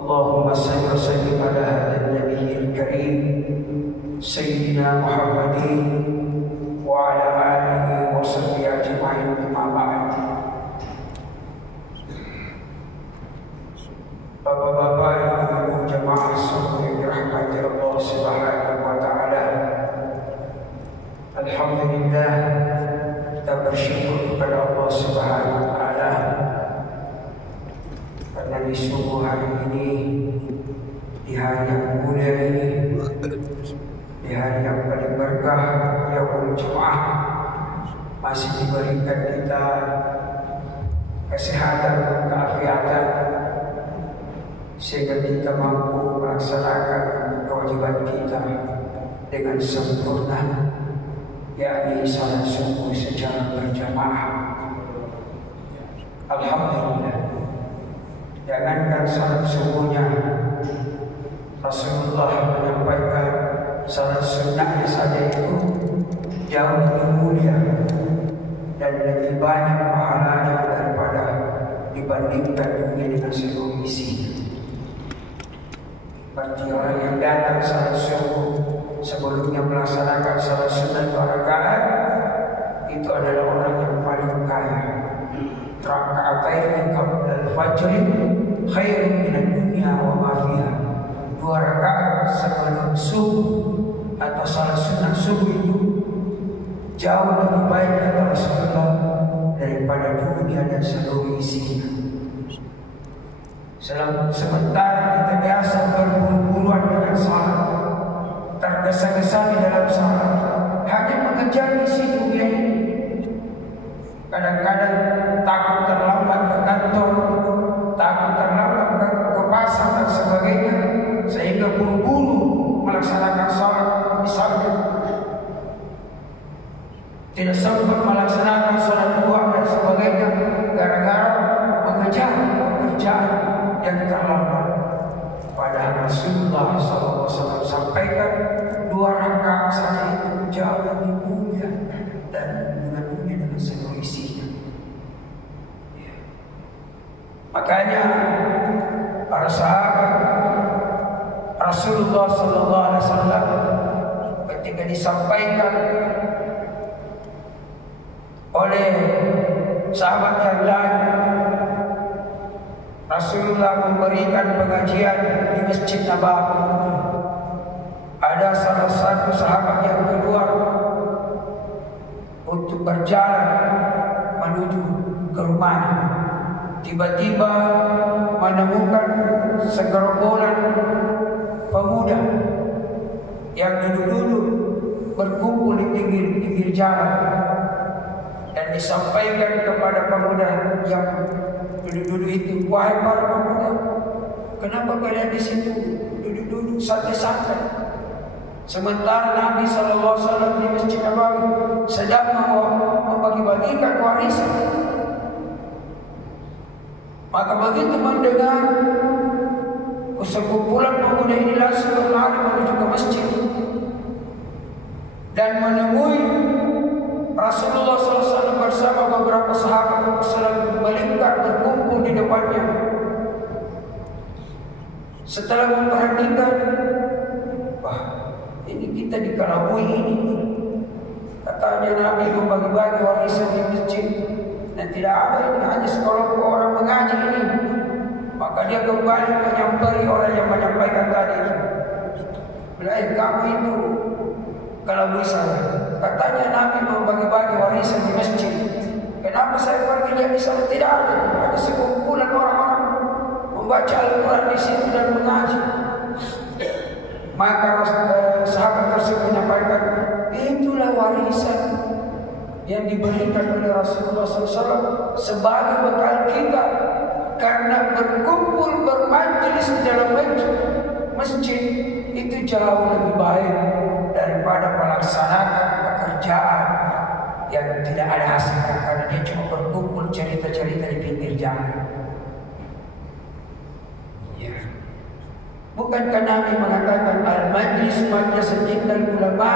Allahumma salli wa sallim ala hadha nabiyil karim Sayyidina Muhammadin wa ala alihi wa sahbihi ajma'in, amma ba'd. Bapak-bapak, ibu-ibu jamaah semua yang dirahmati Allah Subhanahu wa taala. Alhamdulillah, kita bersyukur kepada Allah Subhanahu wa taala karena di subuh hari ini, di hari yang mulia ini, di hari yang paling berkah, Yaumul Jumu'ah, masih diberikan kita kesehatan dan keafiatan sehingga kita mampu melaksanakan kewajiban kita dengan sempurna, yakni salat subuh secara berjamaah. Alhamdulillah, jangankan salat subuhnya, Rasulullah menyampaikan salat sunnahnya saja itu jauh lebih mulia dan lebih banyak pahalanya daripada dibandingkan dunia dengan seluruh isinya. Berarti orang yang datang salat subuh sebelumnya melaksanakan salat sunnah 2 rakaat itu adalah orang yang paling kaya. Raka'ataini qabla al-fajr khairun minad dunya wa ma fiha. 2 rakaat sebelum subuh atau salat sunnah subuh itu jauh lebih baik kata Rasulullah daripada dunia dan seluruh isinya. Sementara kita biasa berburu-buruan dengan salat, tergesa-gesa di dalam salat, hanya mengejar isi dunia ini. Kadang-kadang takut terlambat ke kantor, takut terlambat ke pasar dan sebagainya, sehingga buru-buru melaksanakan salat. Misalnya tidak sempat melaksanakan salat 2 dan sebagainya gara-gara mengejar pekerjaan yang terlambat. Padahal Rasulullah SAW sampaikan 2 rakaat saja itu jauh lebih mulia dan mengandungnya dengan seluruh isinya. Makanya para sahabat Rasulullah SAW ketika disampaikan oleh sahabat yang lain, Rasulullah memberikan pengajian di Masjid Nabawi. Ada salah satu sahabat yang keluar untuk berjalan menuju ke rumahnya. Tiba-tiba menemukan segerombolan pemuda yang duduk-duduk berkumpul di pinggir jalan, dan disampaikan kepada pemuda yang duduk-duduk itu, wahai para pemuda, kenapa kalian di situ duduk-duduk santai-santai, sementara Nabi SAW di Masjid Nabawi sedang membagi-bagikan warisan? Maka begitu mendengar, sekumpulan pemuda ini langsung berlari menuju ke masjid dan menemui Rasulullah SAW bersama beberapa sahabat sedang melingkar berkumpul di depannya. Setelah memperhatikan, wah, ini kita dikelabui ini. Katanya Nabi membagi-bagi warisan di masjid dan tidak ada ini, hanya sekelompok orang mengaji ini. Maka dia kembali menyampaikan orang yang menyampaikan tadi. Bilai, kamu itu kelabui saya. Katanya Nabi membagi-bagi warisan di masjid. Kenapa saya pergi dia di sana? Tidak ada. Ada sekumpulan orang-orang membaca Al-Quran di situ dan mengaji. Maka sahabat tersebut menyampaikan, itulah warisan yang diberikan oleh Rasulullah SAW sebagai bekal kita, karena berkumpul bermajlis di dalam masjid itu jauh lebih baik daripada melaksanakan pekerjaan yang tidak ada hasilnya, karena dia cuma berkumpul cerita-cerita di pinggir jalan. Ya. Bukankah Nabi mengatakan al-majlis indal ulama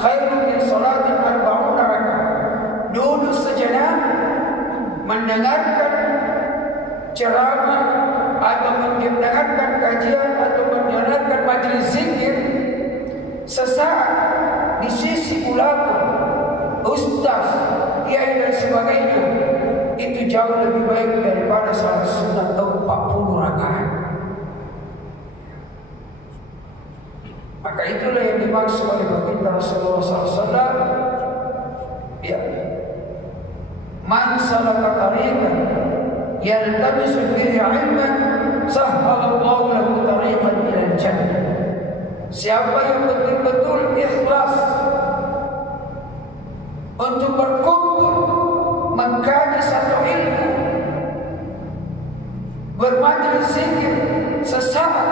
khairun min salatin 40 rakaat. Duduk sejenak mendengarkan ceramah atau mendengarkan kajian atau menjalankan majelis zikir sesaat di sisi ulama, ustaz, kiai dan sebagainya, itu jauh lebih baik daripada salat sunat 40 rakaat. Maka itulah yang dimaksud oleh baginda Rasulullah SAW. Ya, man salaka tariqan yaltamisu fihi ilman sahhalallahu lahu tariqan ilal jannah. Siapa yang betul-betul ikhlas untuk berkumpul mengkaji satu ilmu, bermajlis zikir sesaat,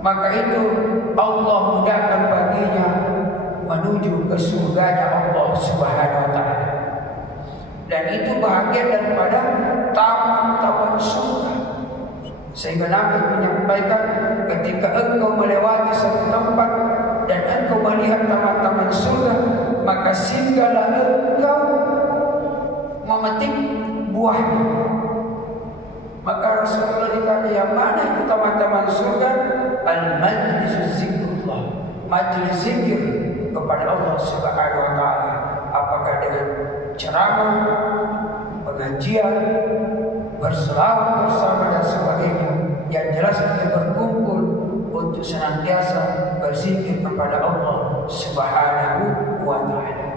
maka itu Allah mudahkan baginya menuju ke surganya Allah Subhanahu wa taala. Dan itu bahagian daripada taman-taman surga. Sehingga Nabi menyampaikan, ketika engkau melewati satu tempat dan engkau melihat taman-taman surga, maka singgahlah engkau memetik buahnya. Maka Rasulullah ditanya, yang mana itu taman-taman surga? Al-majlis zikrullah, majlis zikir kepada Allah Subhanahu wa taala. Apakah dengan ceramah, pengajian, berselawat bersama dan sebagainya. Yang jelas kita berkumpul untuk senantiasa berzikir kepada Allah Subhanahu wa taala.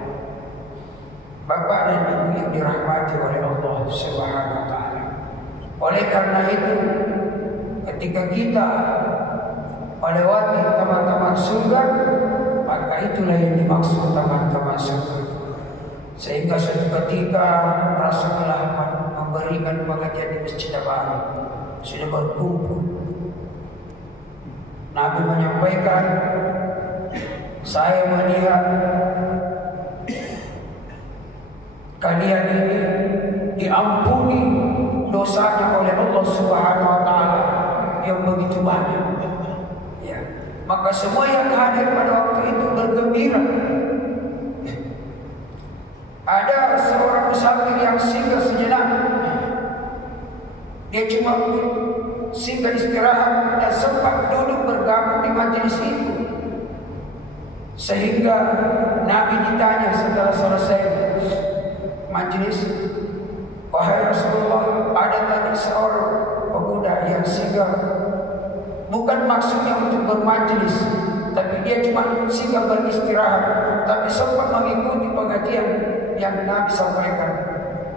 Bapak dan Ibu yang dirahmati oleh Allah Subhanahu wa taala. Oleh karena itu, ketika kita melewati taman-taman surga, maka itulah yang dimaksud taman-taman surga. Sehingga suatu ketika Rasulullah memberikan pengajian di Masjid Nabawi, sudah berkumpul. Nabi menyampaikan, saya melihat kalian ini diampuni dosanya oleh Allah Subhanahu wa taala yang begitu banyak. Ya. Maka semua yang hadir pada waktu itu bergembira. Ada seorang musafir yang singgah sejenak. Dia cuma singgah istirahat dan sempat duduk bergabung di majelis itu. Sehingga Nabi ditanya setelah selesai majelis, wahai Rasulullah, ada tadi seorang pemuda yang singgah, bukan maksudnya untuk bermajelis, tapi dia cuma singgah beristirahat, tapi sempat mengikuti pengajian yang Nabi sampaikan.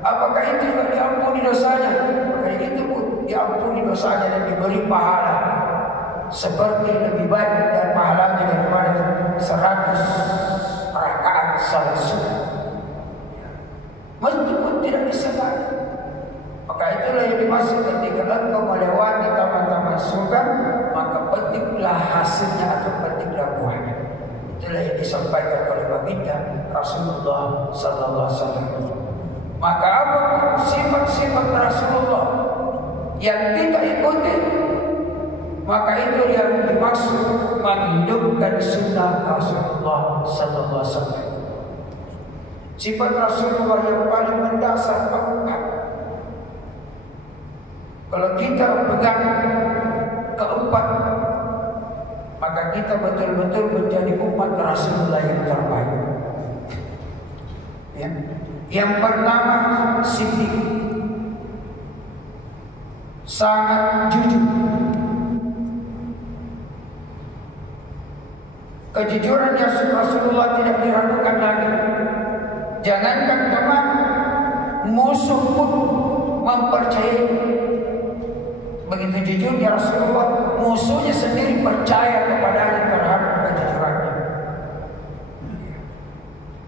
Apakah itu juga diampuni dosanya? Maka itu pun diampuni dosanya dan diberi pahala seperti lebih baik dan pahalanya daripada 100 rakaat salat sunat. Meskipun tidak disebut. Maka itulah yang dimaksud ketika engkau melewati taman-taman surga, maka petiklah hasilnya atau petiklah buahnya. Itulah yang disampaikan oleh baginda Rasulullah sallallahu alaihi wasallam. Maka apa sifat-sifat Rasulullah yang kita ikuti, maka itu yang dimaksud menghidupkan sunnah Rasulullah sallallahu alaihi wasallam. Sifat Rasulullah yang paling mendasar keempat. Kalau kita pegang keempat, maka kita betul-betul menjadi umat Rasulullah yang terbaik. Ya. Yang pertama, siddiq, sangat jujur. Kejujurannya Rasulullah tidak diragukan lagi. Jangankan teman, musuh pun mempercayai. Begitu jujurnya Rasulullah, musuhnya sendiri percaya kepadanya terhadap kejujurannya.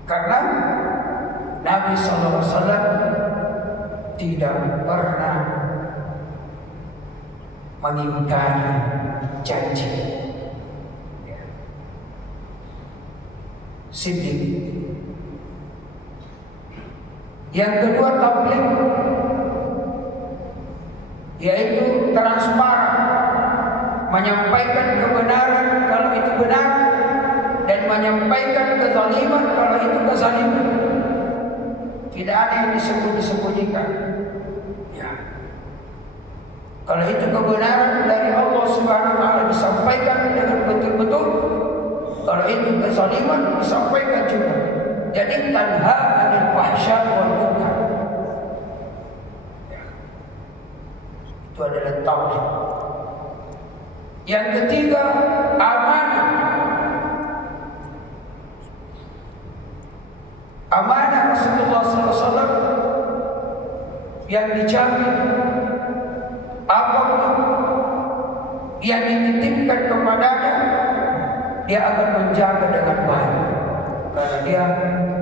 Karena Nabi SAW tidak pernah mengingkari janji. Siddiq. Yang kedua, tabligh, yaitu transparan, menyampaikan kebenaran kalau itu benar dan menyampaikan kezaliman kalau itu kezaliman. Tidak ada yang disembunyi-sembunyikan. Ya. Kalau itu kebenaran dari Allah Subhanahu wa taala disampaikan dengan betul-betul. Kalau itu kezaliman disampaikan juga. Jadi tanha 'anil fahsya wal munkar. Itu adalah tauhid. Yang ketiga, amanah. Amanah Rasulullah SAW yang dijamin apapun yang dititipkan kepadanya, dia akan menjaga dengan baik. Karena dia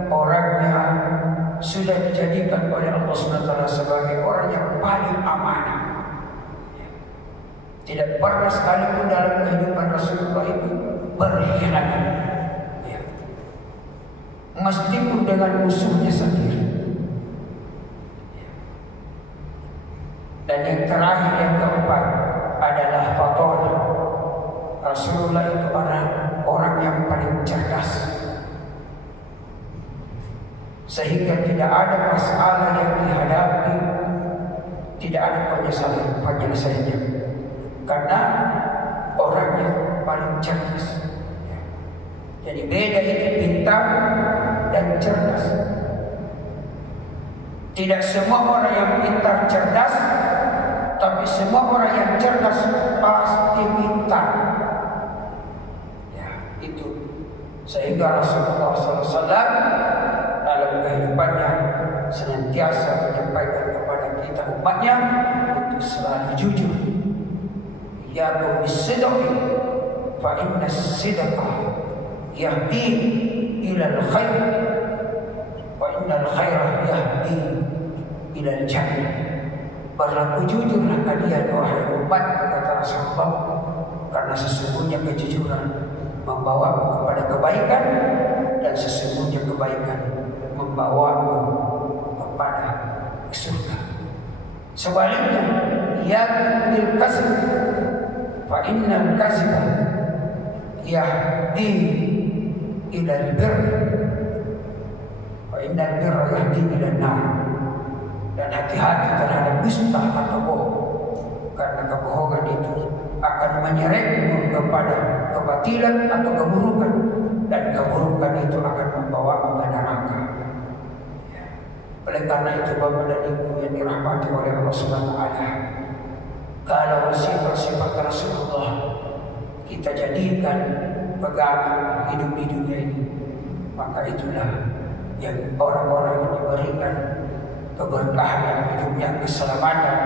orangnya sudah dijadikan oleh Allah SWT sebagai orang yang paling amanah. Tidak pernah sekalipun dalam kehidupan Rasulullah itu berkhianat. Meskipun dengan musuhnya sendiri. Dan yang terakhir, yang keempat adalah Fathah. Rasulullah itu orang yang paling cerdas, sehingga tidak ada masalah yang dihadapi tidak ada penyelesaiannya, karena orangnya paling cerdas. Jadi beda itu pintar dan cerdas. Tidak semua orang yang pintar cerdas, tapi semua orang yang cerdas pasti pintar. Ya, itu. Sehingga Rasulullah SAW dalam kehidupannya senantiasa menyampaikan kepada kita umatnya untuk selalu jujur. Ya bis-sidqi fa inna as-sidqa yahdi ila al-khair wa inna al-khaira yahdi ila al-jannah. Berlaku jujurlah kalian wahai umat, kata Rasulullah, karena sesungguhnya kejujuran membawamu kepada kebaikan, dan sesungguhnya kebaikan membawamu kepada surga. Sebaliknya, ya bil kasb fa innal kasba yahdi ila al-birr wa innal birra yahdi ila an-nar. Dan hati-hati terhadap dusta atau bohong, karena kebohongan itu akan menyeretmu kepada kebatilan atau keburukan, dan keburukan itu akan membawamu ke neraka. Oleh karena itu, Bapak dan Ibu yang dirahmati oleh Allah Subhanahu wa taala, kalau sifat-sifat Rasulullah kita jadikan pegangan hidup di dunia ini, maka itulah yang orang-orang yang diberikan keberkahan dalam hidupnya, keselamatan,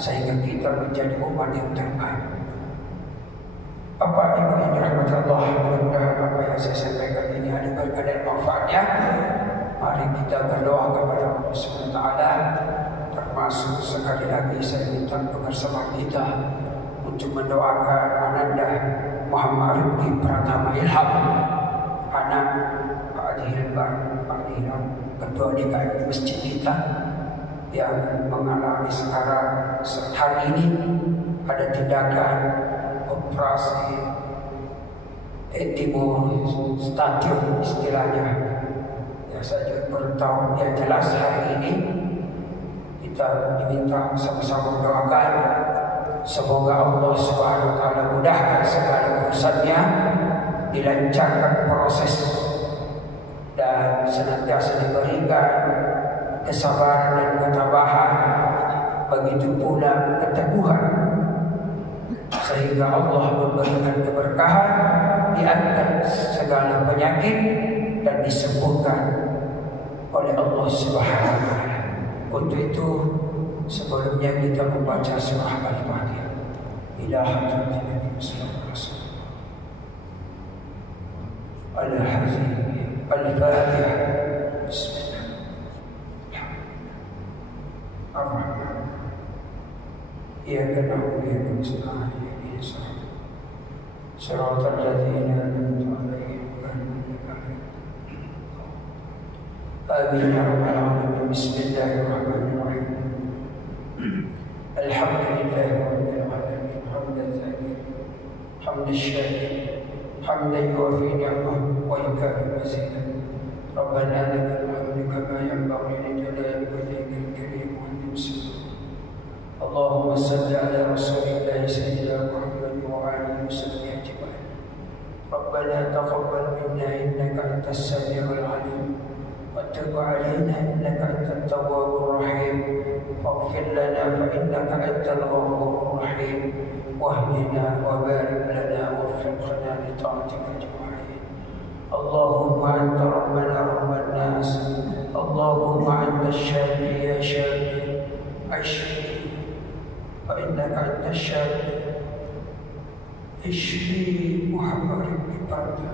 sehingga kita menjadi umat yang terbaik. Bapak Ibu yang dirahmati Allah, mudah-mudahan apa yang saya sampaikan ini ada berkah dan manfaatnya. Mari kita berdoa kepada Allah SWT. Termasuk sekali lagi saya minta kebersamaan kita untuk mendoakan Ananda Muhammad Rifki Pratama Ilham, anak Pak Adhilban, ketua DKM masjid kita, yang mengalami sekarang hari ini ada tindakan operasi stadium istilahnya. Ya, saya juga belum tahu. Yang jelas hari ini kita diminta sama-sama mendoakan semoga Allah Subhanahu wa taala mudahkan segala urusannya, dilancarkan proses, dan senantiasa diberikan kesabaran dan ketabahan, begitu pula keteguhan, sehingga Allah memberikan keberkahan, diangkat segala penyakit dan disembuhkan oleh Allah Subhanahu wa taala. Untuk itu, sebelumnya kita membaca surah Al-Fatihah. Ila hadratin Nabi sallallahu alaihi wasallam. Al-Fatihah. Bismillah. Ar-Rahman. Iyyaka na'budu wa iyyaka nasta'in. Ihdinas siratal ladzina an'amta 'alaihim ghairil maghdubi 'alaihim. Amin ya rabbal alamin. Bismillahirrahmanirrahim. Alhamdulillahi rabbil alamin. Hamdan zakiran, hamdan syakiran, hamdan yuwafi ni'amahu wa yukafi mazidah. Rabbana lakal hamdu kama yanbaghi li jalali wajhikal karim wa li Allahumma salli ala ربنا تقبل منا إنك أنت السميع العليم وتب علينا إنك أنت التواب الرحيم واغفر لنا فإنك أنت الغفور الرحيم واهدنا وبارك لنا ووفقنا لطاعتك أجمعين. اللهم أنت ربنا رب الناس، اللهم أنت الشافي يا شافي اشفي فإنك أنت الشافي، اشفي محمد ببرده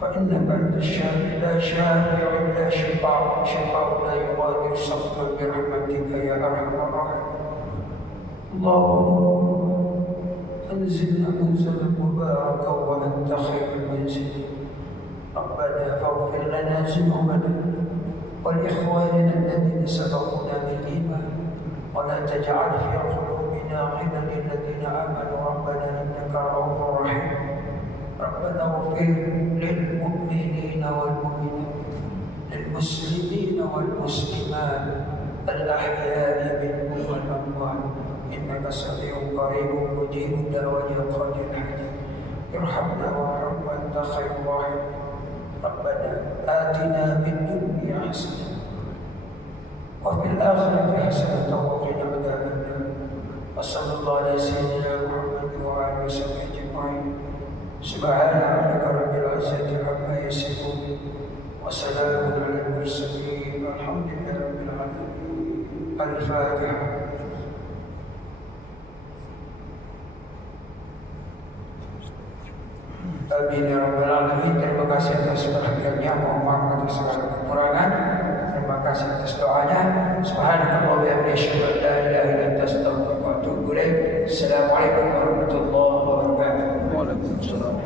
فإنك أنت الشافي لا شافع إلا شفاء، شفاء لا يغادر سقما برحمتك يا أرحم الراحمين. اللهم أنزلنا منزلا مباركا وأنت خير المنزلين. ربنا فاغفر لنا ذنوبنا ولإخواننا الذين سبقونا بالإيمان ولا تجعل في قلوبنا غلا للذين آمنوا ربنا إنك رؤوف رحيم. ربنا اغفر للمؤمنين والمؤمنات للمسلمين والمسلمات الأحياء منهم والأموات إنك سميع قريب مجيب الدعوات وقاضي الحاجات. ارحمنا وارحم وأنت خير الراحمين. ربنا آتنا في الدنيا حسنة وفي الآخرة حسنة وقنا عذاب النار. وصلى الله على سيدنا محمد وعلى آله وصحبه أجمعين. سبحان ربك رب العزة عما يصفون وسلام على المرسلين والحمد لله رب العالمين. الفاتحة. Amin ya rabbal alamin. Terima kasih atas perhatiannya, mohon maaf atas segala kekurangan. Terima kasih atas doanya. Subhanallah wa bihamdihi asyhadu an la ilaha illa anta astaghfiruka wa atubu ilaik. Assalamualaikum warahmatullahi wabarakatuh. Waalaikumsalam.